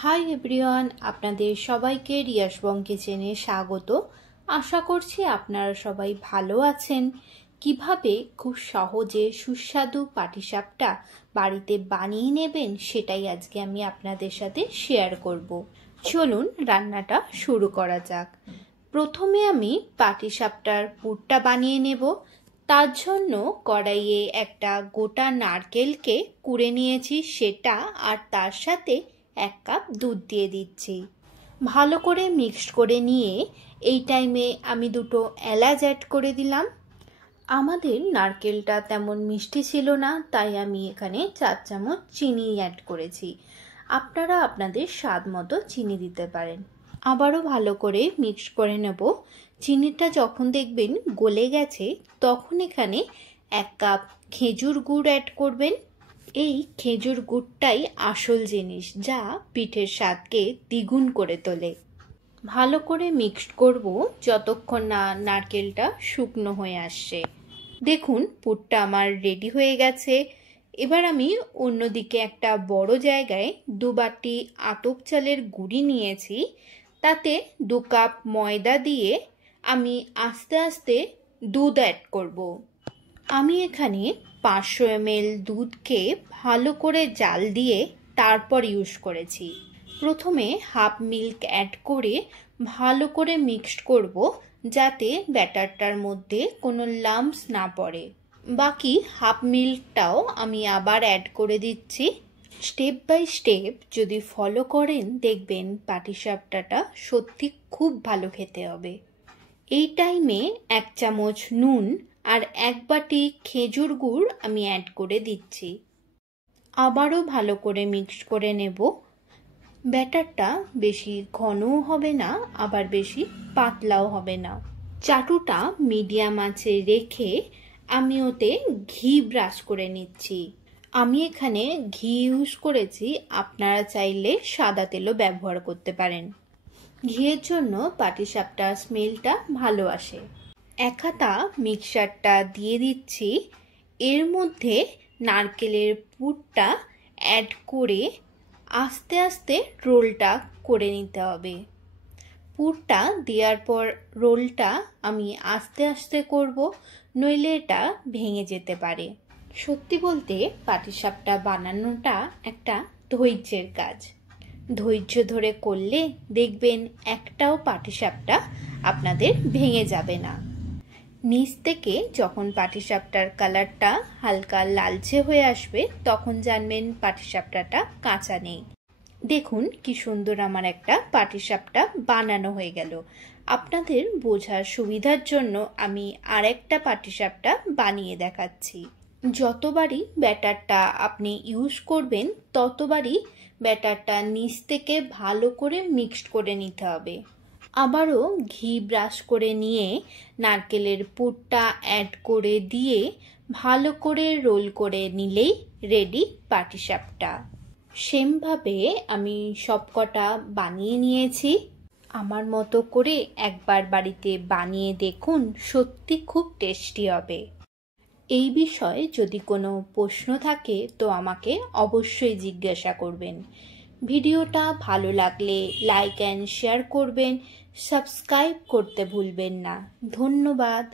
Hi everyone, আপনাদের সবাইকে রিয়াসবং কিচেনে স্বাগত। আশা করছি আপনারা সবাই ভালো আছেন। কিভাবে খুব সহজে সুস্বাদু পাটিসাপটা বাড়িতে বানিয়ে নেবেন সেটাই আজকে আমি আপনাদের সাথে শেয়ার করব। চলুন রান্নাটা শুরু করা যাক। প্রথমে আমি পাটিসাপটার পুরটা বানিয়ে নেব। তার জন্য কড়াইয়ে একটা গোটা নারকেলকে কুড়ে নিয়েছি সেটা, আর তার সাথে 1 কাপ দুধ দিয়ে দিচ্ছি। ভালো করে মিক্সড করে নিয়ে এই টাইমে আমি 2টো এলাচ অ্যাড করে দিলাম। আমাদের নারকেলটা তেমন মিষ্টি ছিল না, তাই আমি এখানে 4 চামচ চিনি অ্যাড করেছি। আপনারা আপনাদের স্বাদ মতো চিনি দিতে পারেন। আবারও ভালো করে মিক্স করে নেব। চিনিটা যখন দেখবেন গলে গেছে তখন এখানে 1 কাপ খেজুর গুড় অ্যাড করবেন। এই খেজুর গুড়টাই আসল জিনিস, যা পিঠের স্বাদকে দ্বিগুণ করে তোলে। ভালো করে মিক্সড করব যতক্ষণ না নারকেলটা শুকনো হয়ে আসছে। দেখুন পুরটা আমার রেডি হয়ে গেছে। এবার আমি অন্যদিকে একটা বড় জায়গায় 2 বাটি আতপ চালের গুঁড়ি নিয়েছি। তাতে 2 কাপ ময়দা দিয়ে আমি আস্তে আস্তে দুধ অ্যাড করব। আমি এখানে 500 ml দুধকে ভালো করে জাল দিয়ে তারপর ইউজ করেছি। প্রথমে হাফ মিল্ক অ্যাড করে ভালো করে মিক্সড করব, যাতে ব্যাটারটার মধ্যে কোনো লাম্পস না পড়ে। বাকি হাফ মিল্কটাও আমি আবার অ্যাড করে দিচ্ছি। স্টেপ বাই স্টেপ যদি ফলো করেন দেখবেন পাটিসাপটাটা সত্যি খুব ভালো খেতে হবে। এই টাইমে 1 চামচ নুন আর 1 বাটি খেজুর গুড় আমি অ্যাড করে দিচ্ছি। আবারও ভালো করে মিক্স করে নেব। ব্যাটারটা বেশি ঘনও হবে না, আবার বেশি পাতলাও হবে না। চাটুটা মিডিয়াম আঁচে রেখে আমি ওতে ঘি ব্রাশ করে নিচ্ছি। আমি এখানে ঘি ইউজ করেছি, আপনারা চাইলে সাদা তেলও ব্যবহার করতে পারেন। ঘিয়ের জন্য পাটিসাপটার স্মেলটা ভালো আসে। 1 হাতা মিক্সারটা দিয়ে দিচ্ছি। এর মধ্যে নারকেলের পুরটা অ্যাড করে আস্তে আস্তে রোলটা করে নিতে হবে। পুরটা দেওয়ার পর রোলটা আমি আস্তে আস্তে করব, নইলে এটা ভেঙে যেতে পারে। সত্যি বলতে পাটিসাপটা বানানোটা একটা ধৈর্যের কাজ। ধৈর্য ধরে করলে দেখবেন একটাও পাটিসাপটা আপনাদের ভেঙে যাবে না। নিচ থেকে যখন পাটিসাপটার কালারটা হালকা লালচে হয়ে আসবে তখন জানবেন পাটিসাপটাটা কাঁচা নেই। দেখুন কি সুন্দর আমার একটা পাটিসাপটা বানানো হয়ে গেল। আপনাদের বোঝার সুবিধার জন্য আমি আরেকটা পাটিসাপটা বানিয়ে দেখাচ্ছি। যতবারই ব্যাটারটা আপনি ইউজ করবেন ততবারই ব্যাটারটা নিচ থেকে ভালো করে মিক্সড করে নিতে হবে। আবারও ঘি ব্রাশ করে নিয়ে নারকেলের পুরটা অ্যাড করে দিয়ে ভালো করে রোল করে নিলেই রেডি পাটিসাপটা। সেমভাবে আমি সবকটা বানিয়ে নিয়েছি। আমার মতো করে একবার বাড়িতে বানিয়ে দেখুন, সত্যি খুব টেস্টি হবে। এই বিষয়ে যদি কোনো প্রশ্ন থাকে তো আমাকে অবশ্যই জিজ্ঞাসা করবেন। ভিডিওটা ভালো লাগলে লাইক অ্যান্ড শেয়ার করবেন, সাবস্ক্রাইব করতে ভুলবেন না। ধন্যবাদ।